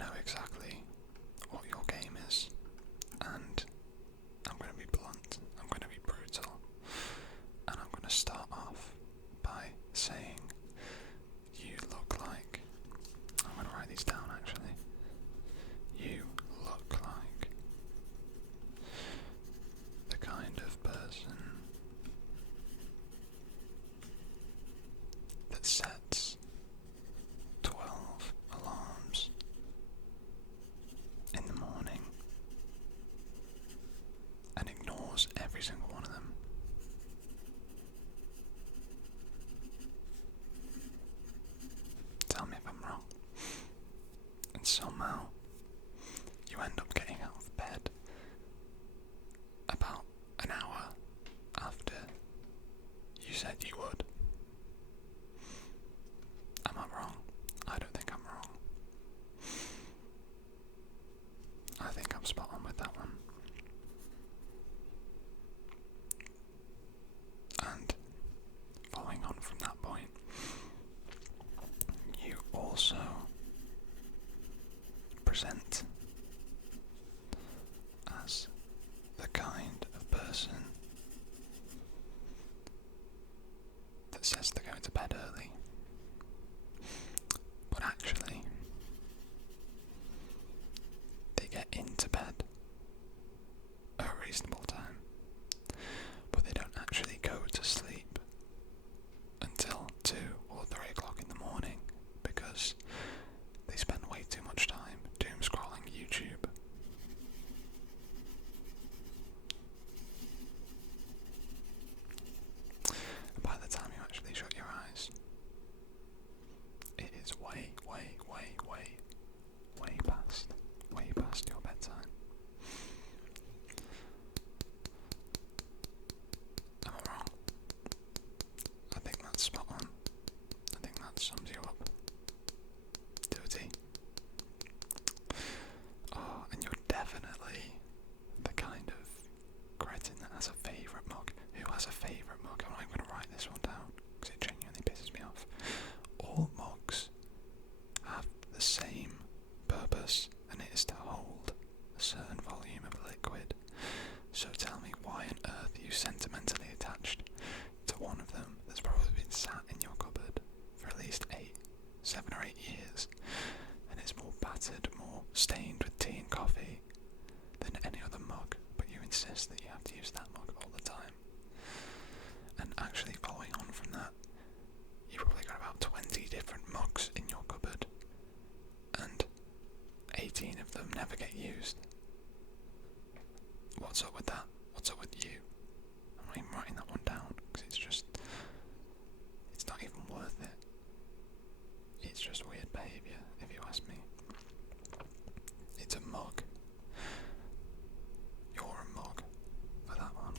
know exactly what your game is, and I'm going to be blunt, I'm going to be brutal, and I'm going to start off by saying, you look like, I'm going to write these down actually, you look like the kind of person that sets 12 alarms in the morning and ignores every single one of them. Tell me if I'm wrong. And somehow you end up getting out of bed about an hour after you said you would. Am I wrong? I don't think I'm wrong. I think I'm spot on with that one. And following on from that point, you also present as the kind of person that says they're going to bed early, but actually they get into bed at a reasonable time, but they don't actually go to sleep until 2 or 3 o'clock in the morning because they spend way too much time doom scrolling YouTube. And by the time you actually shut your eyes, it is way past your bedtime. Am I wrong? I think that's spot on. I think that sums you up to a T. Oh, and you're definitely the kind of cretin that has a favourite mug. Who has a favourite mug? I'm not even going to write this one down because it genuinely pisses me off. All mugs have the same purpose, and it is to hold a certain volume of liquid. So tell me why on earth you sentimentally attached to one of them that's probably been sat in your cupboard for at least 7 or 8 years, and it's more battered, more stained with tea and coffee than any other mug, but you insist that you have to use that mug all the time. And actually following on from that, you probably got about 20 different mugs in your cupboard, and 18 of them never get used. What's up with that? What's up with you? I'm not even writing that one down because it's not even worth it. It's just weird behaviour, if you ask me. It's a mug. You're a mug for that one.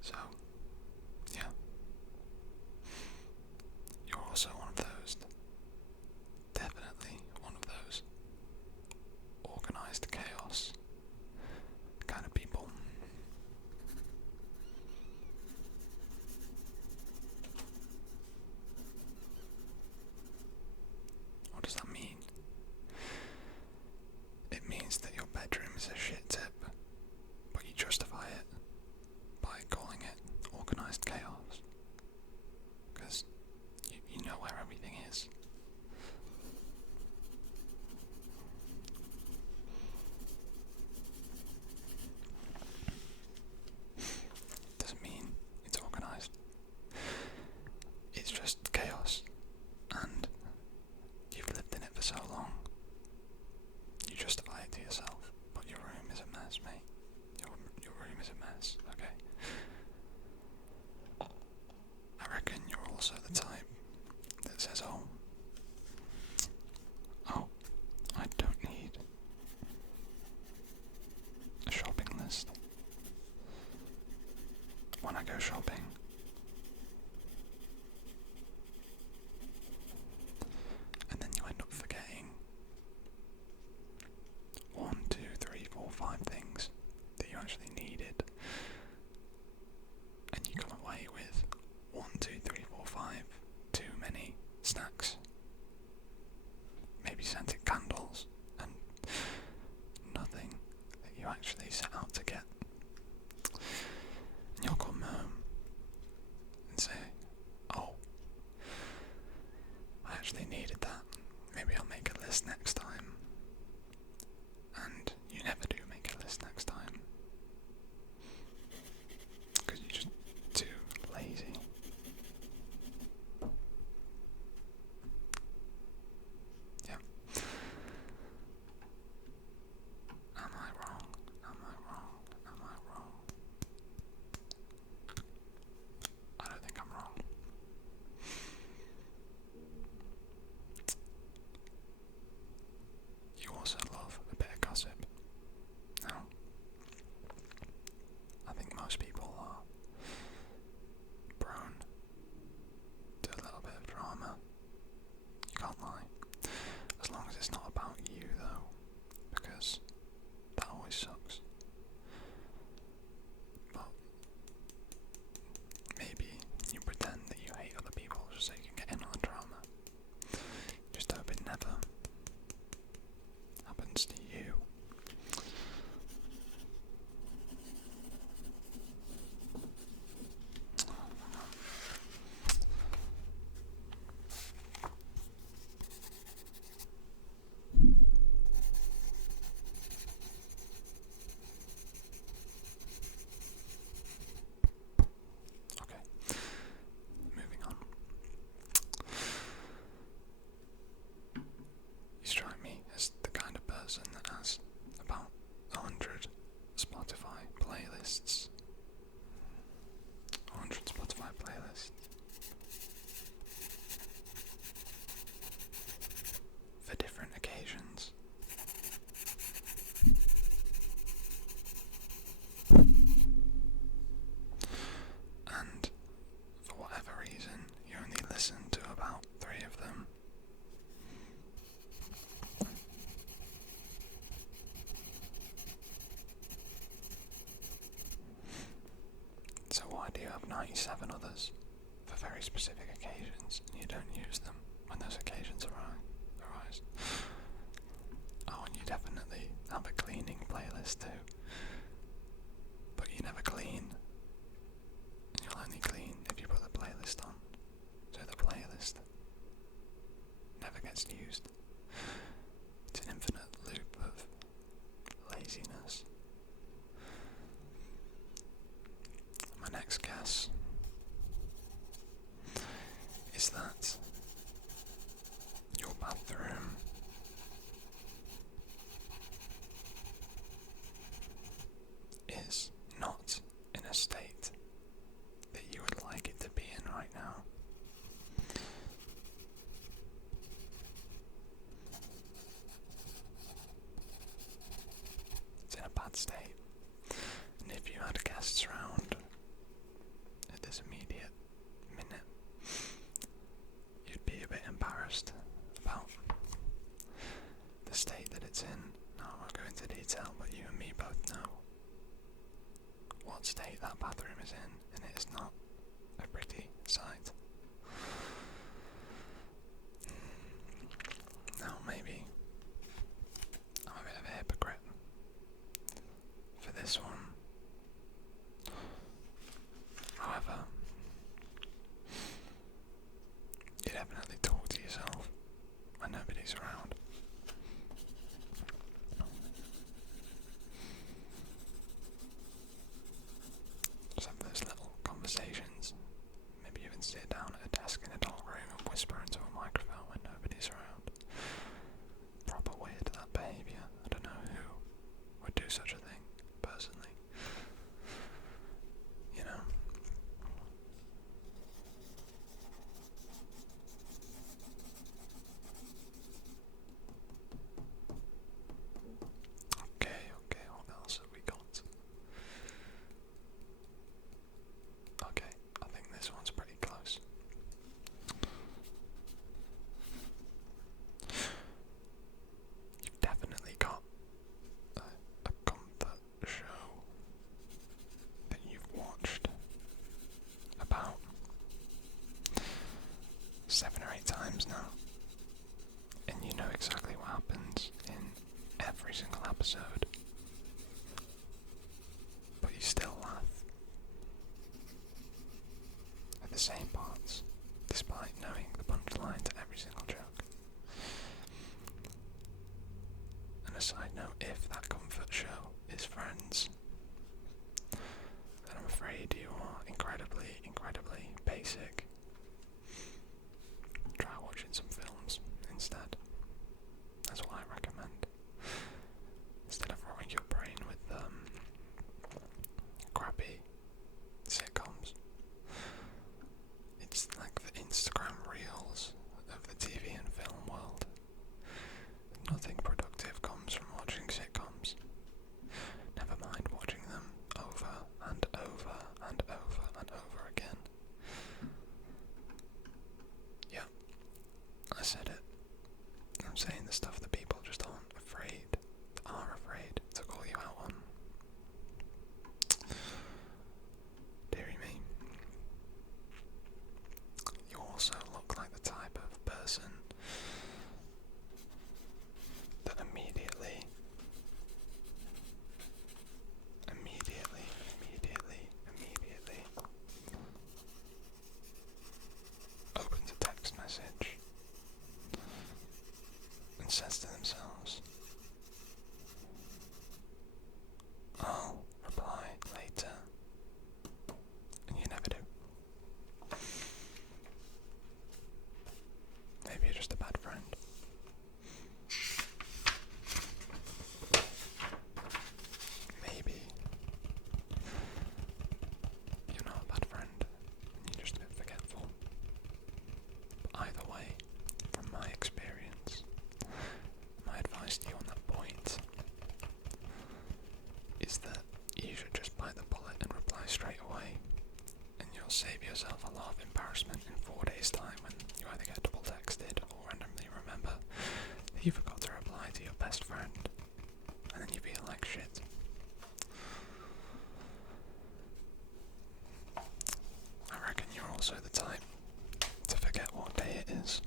So, yeah. You're also one of those, definitely one of those organised chaos kind of people. What does that mean? It means that your bedroom is a shit tip, but you justify it by calling it organised chaos. Because you know where everything is. Doesn't mean it's organised. It's just chaos, and you've lived in it for so long. You justify it to yourself, but your room is a scented candles and nothing that you actually set out to get. And you'll come home and say, oh, I actually needed that. Maybe I'll make a list next time. And you never do make a list next time. Because you're just too lazy. Yeah. Am I wrong? Am I wrong? Am I wrong? I don't think I'm wrong. You also love a bit of gossip. Now, I think most people are prone to a little bit of drama. You can't lie. As long as it's not about you, though, because that always sucks. But maybe you pretend that you hate other people just so you can get in on the drama. Just hope it never happens to you. Okay, moving on. You strike me as the kind of person that has about 100 Spotify playlists. 100 Spotify playlists. For different occasions. And for whatever reason, you only listen to about 3 of them. So why do you have 97 others for very specific occasions and you don't use them when those occasions arise? Oh, and you definitely have a cleaning playlist too. But you never clean. And you'll only clean if you put the playlist on. So the playlist never gets used. It's an infinite loop of laziness. My next guess is that your bathroom is not in a state that you would like it to be in right now. It's in a bad state. And if you had guests around at this immediate minute, you'd be a bit embarrassed about the state that it's in. Now, I won't go into detail, but you and me both know what state that bathroom is in, and it is not a pretty sight. Now, maybe I'm a bit of a hypocrite for this one. However, you definitely talk to yourself when nobody's around. Just have those little saying the stuff that people just are afraid to call you out on. Deary me. You also look like the type of person that immediately opens a text message and says to themselves, "I'll reply later," and you never do. Maybe you're just a bad friend. Maybe you're not a bad friend and you're just a bit forgetful. But either way, from my experience, my advice to you on that point is that you should just bite the bullet and reply straight away, and you'll save yourself a lot of embarrassment in 4 days' time when you either get double texted or randomly remember that you forgot to reply to your best friend, and then you feel like shit. I reckon you're also the type to forget what day it is.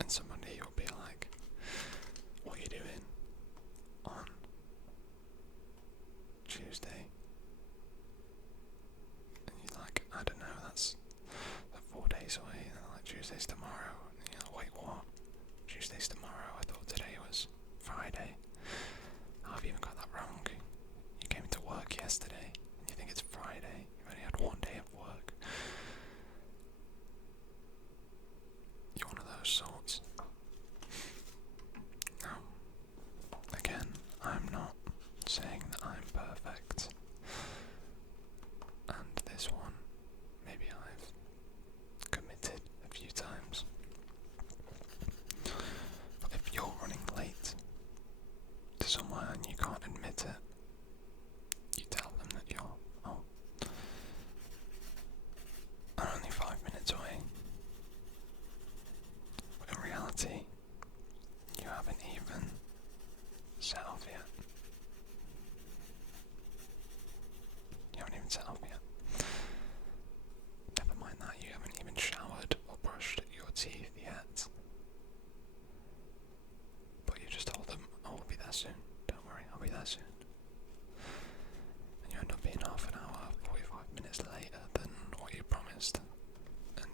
And somebody will be like, "What are you doing on Tuesday?" And you're like, "I don't know, that's 4 days away." And they're like, "Tuesday's tomorrow." And you're like, "Wait, what? Tuesday's tomorrow? I thought today was Friday." I've even got that wrong. You came to work yesterday and you think it's Friday. You've only had 1 day of work. You're one of those sorts. Now, again, I'm not saying that I'm perfect. And this one, maybe I've committed a few times. But if you're running late to somewhere and you can't admit it, you tell them that I'm only 5 minutes away. But in reality, you haven't even set off yet. You haven't even set off yet. Never mind that, you haven't even showered or brushed your teeth yet. But you just told them, "Oh, I'll be there soon. Don't worry, I'll be there soon." And you end up being half an hour, 45 minutes later than what you promised. And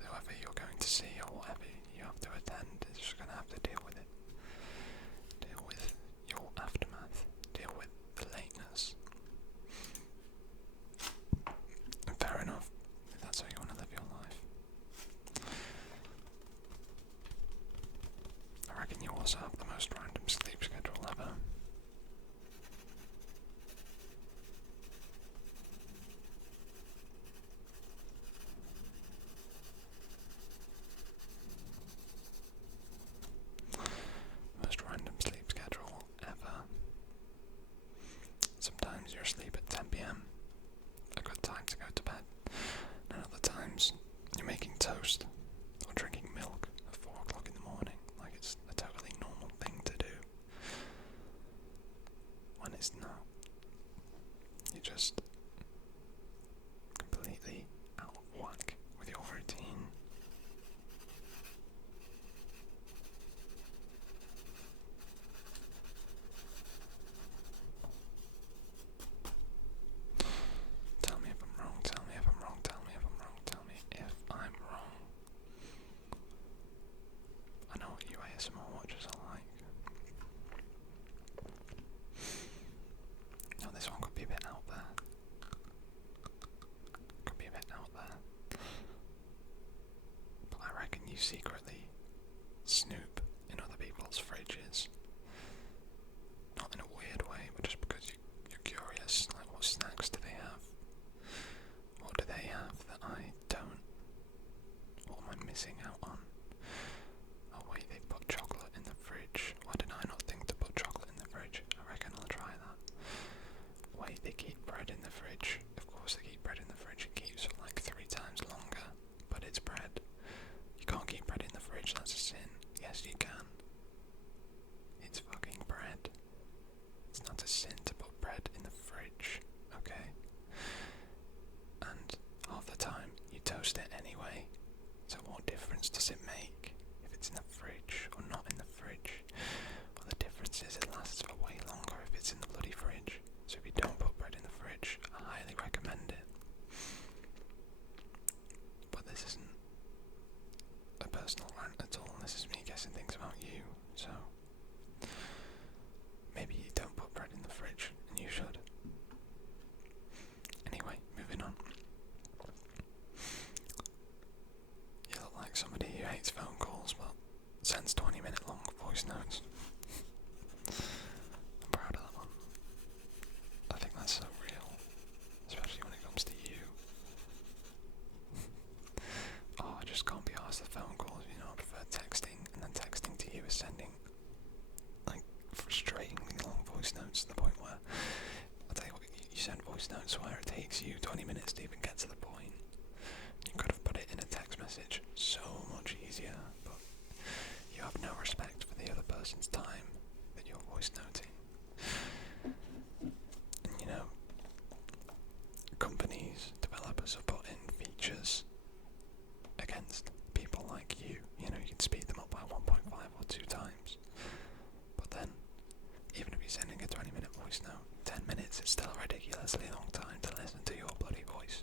whoever you're going to see or whatever you have to attend is just going to have to deal with it. Deal with your aftermath. Deal with the lateness. And fair enough, if that's how you want to live your life. I reckon you also have the most random sleep schedule ever. Most random sleep schedule ever. Sometimes you're asleep at 10 p.m. a good time to go to bed. And other times you're making toast or drinking milk at 4 o'clock in the morning, like it's a totally normal thing to do. When it's not. You're just completely out of whack with your routine. Tell me if I'm wrong, tell me if I'm wrong, tell me if I'm wrong, tell me if I'm wrong. I know what you ASMR watchers are like. Now this one could be a bit out there. post it anyway. So what difference does it make if it's in the fridge or not in the fridge? Well, the difference is it lasts for way longer if it's in the bloody fridge. So if you don't put bread in the fridge, I highly recommend it. But this isn't a personal rant at all. This is me guessing things about you. So maybe you don't put bread in the fridge, and you should. Anyway, moving on. You look like somebody who hates phone calls but sends 20-minute long voice notes. I'm proud of that one. I think that's so real, especially when it comes to you. Oh, I just can't be arsed with phone calls, you know. I prefer texting, and then texting to you is sending like frustratingly long voice notes to the point where I'll tell you what, you send voice notes where it takes you 20 minutes to even get to the point. You could have put it in a text message so much easier, but you have no respect for the other person's time that you're voice noting. And you know, companies, developers have put in features against people like you. You know, you can speed them up by 1.5 or 2 times. But then, even if you're sending a 20-minute voice note, 10 minutes is still a ridiculously long time to listen to your bloody voice.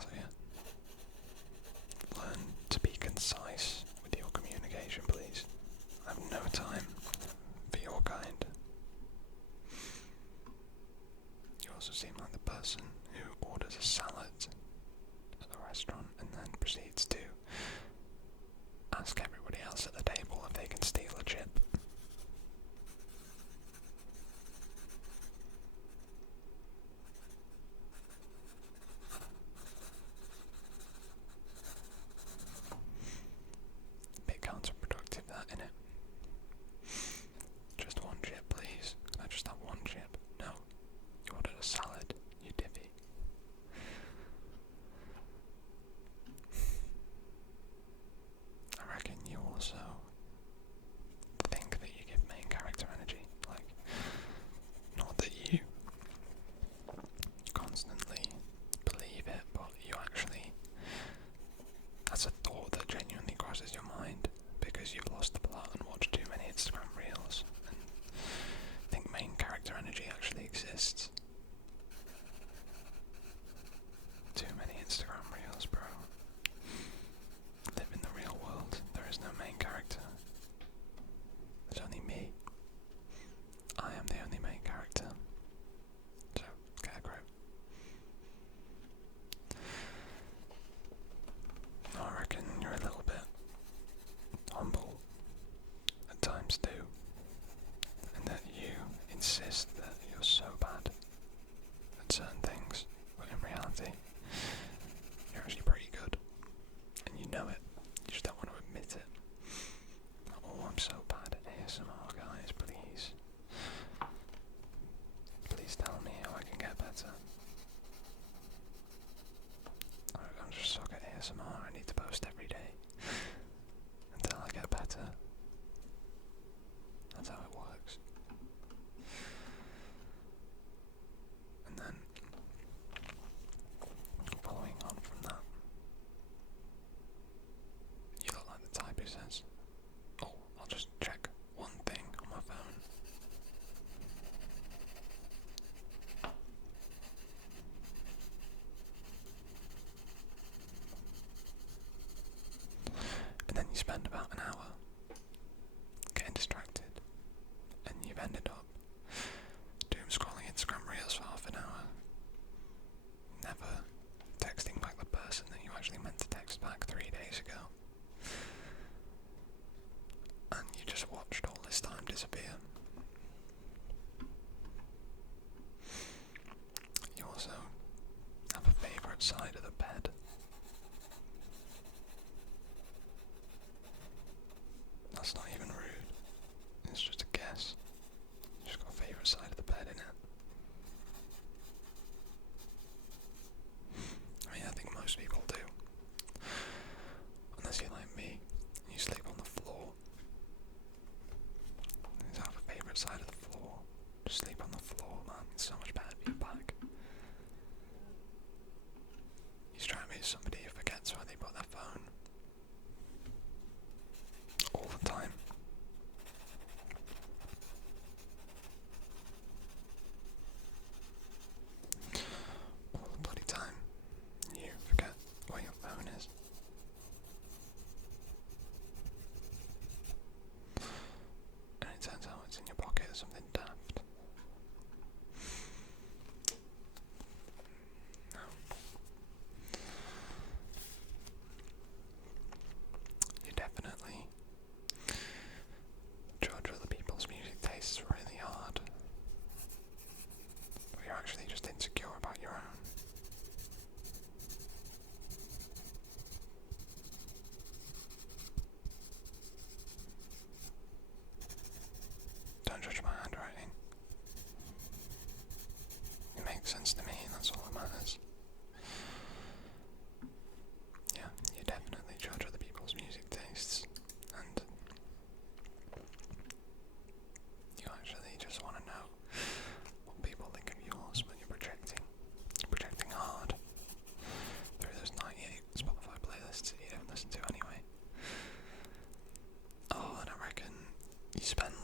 So yeah, learn to be concise with your communication, please. I have no time for your kind. You also seem like the person who orders a salad at a restaurant and then proceeds to ask everybody else at the table if they can steal a chip. Bit counterproductive, that, innit? Just one chip, please. Can I just have one chip? No. You ordered a salad, you divvy. I reckon you also think that you give main character energy. Like, not that you constantly believe it, but you actually, that's a thought that genuinely crosses your mind because you've lost the plot and watched too many Instagram reels and think main character energy actually exists. Too many Instagram reels, bro. Live in the real world. There is no main character. There's only me. I am the only main character. So, get a grip. I reckon you're a little bit humble at times too, and that you insist that you're so bad at certain things, but in reality, you're actually pretty good, and you know it. You just don't want to admit it. Oh, I'm so bad at ASMR, guys. Please, please tell me how I can get better. I'm just suck at ASMR. I need to post every day until I get better. That's how it works. And then, following on from that, you look like the type who says, "Oh, I'll just check one thing on my phone." And then you spend about an hour getting distracted you spend